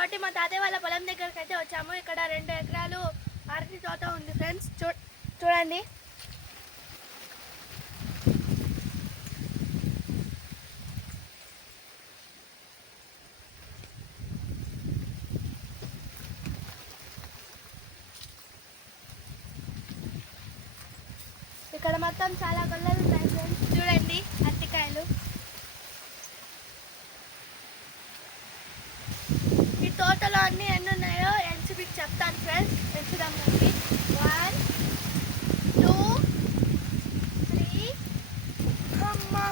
కాబట్టి మా తాతయ్య వాళ్ళ పొలం దగ్గరికి అయితే వచ్చాము. ఇక్కడ 2 ఎకరాలు అరటి తోట ఉంది ఫ్రెండ్స్. చూడండి. ఇక్కడ మొత్తం చాలా గొల్లలు ఉన్నాయి ఫ్రెండ్స్. చూడండి అరటికాయలు. ఈ తోటలో అన్ని ఎన్ని ఉన్నాయో ఎంచి మీకు చెప్తాను ఫ్రెండ్స్. ఎంచుదాం రండి. 1 2 3 అమ్మా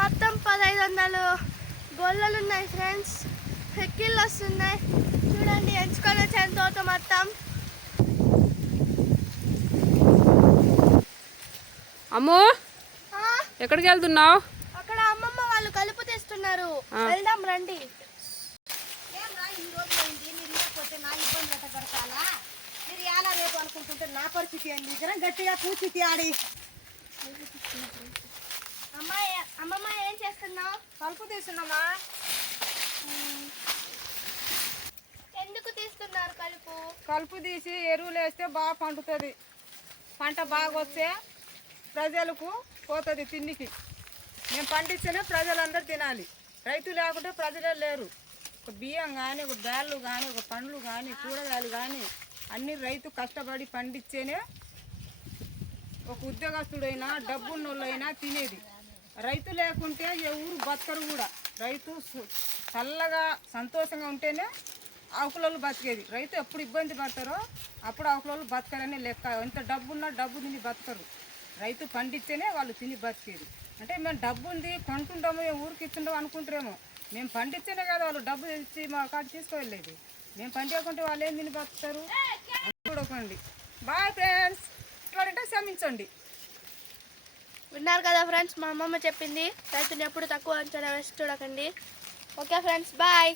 మొత్తం 1500 గొల్లలు ఉన్నాయి ఫ్రెండ్స్. ఎక్కిళ్ళు వస్తున్నాయి. చూడండి ఎంచుకొని వచ్చాను తోట మొత్తం. అమ్మో ఎక్కడికి వెళ్తున్నావు? అక్కడ అమ్మమ్మ వాళ్ళు కలుపు తెస్తున్నారు. వెళ్దాం రండి. నా ఇబ్బంది పెట్టబడతాలా? మీరు ఎలా రేపు అనుకుంటుంటే నా పరిస్థితి ఏంది? జనం గట్టిగా పూర్తి ఆడి. అమ్మమ్మ ఏం చేస్తున్నావు? కలుపు తీస్తున్నామా? ఎందుకు తీస్తున్నారు కలుపు? కలుపు తీసి ఎరువులు వేస్తే బాగా పండుతుంది. పంట బాగా వస్తే ప్రజలకు పోతుంది తిండికి. మేము పండించినే ప్రజలందరూ తినాలి. రైతు లేకుంటే ప్రజలే లేరు. ఒక బియ్యం కానీ, ఒక బ్యాళ్ళు కానీ, ఒక పండ్లు కానీ, కూరగాయలు కానీ అన్నీ రైతు కష్టపడి పండించేనే ఒక ఉద్యోగస్తుడైనా డబ్బున్నోళ్ళైనా తినేది. రైతు లేకుంటే ఏ ఊరు బతకరు కూడా. రైతు చల్లగా సంతోషంగా ఉంటేనే ఆకులలో బతికేది. రైతు ఎప్పుడు ఇబ్బంది పడతారో అప్పుడు ఆకులలో బతకరనే లెక్క. ఎంత డబ్బున్నా డబ్బు తిని బతకరు. రైతు పండిస్తేనే వాళ్ళు తిని బతికేది. అంటే మేము డబ్బు ఉంది కొంటుంటాము, ఊరికి ఇస్తుంటాము అనుకుంటారేమో. మేము పండిస్తేనే కదా వాళ్ళు డబ్బు తెచ్చి మా కాడ తీసుకువెళ్ళేది. మేము పండించకుంటే వాళ్ళు ఏం తిని బతుకుతారు? చూడకండి. Bye friends. ఇట్లా క్షమించండి. విన్నారు కదా ఫ్రెండ్స్, మా అమ్మమ్మ చెప్పింది రైతుని ఎప్పుడు తక్కువ అంచనా వేసి చూడకండి. Okay friends, bye.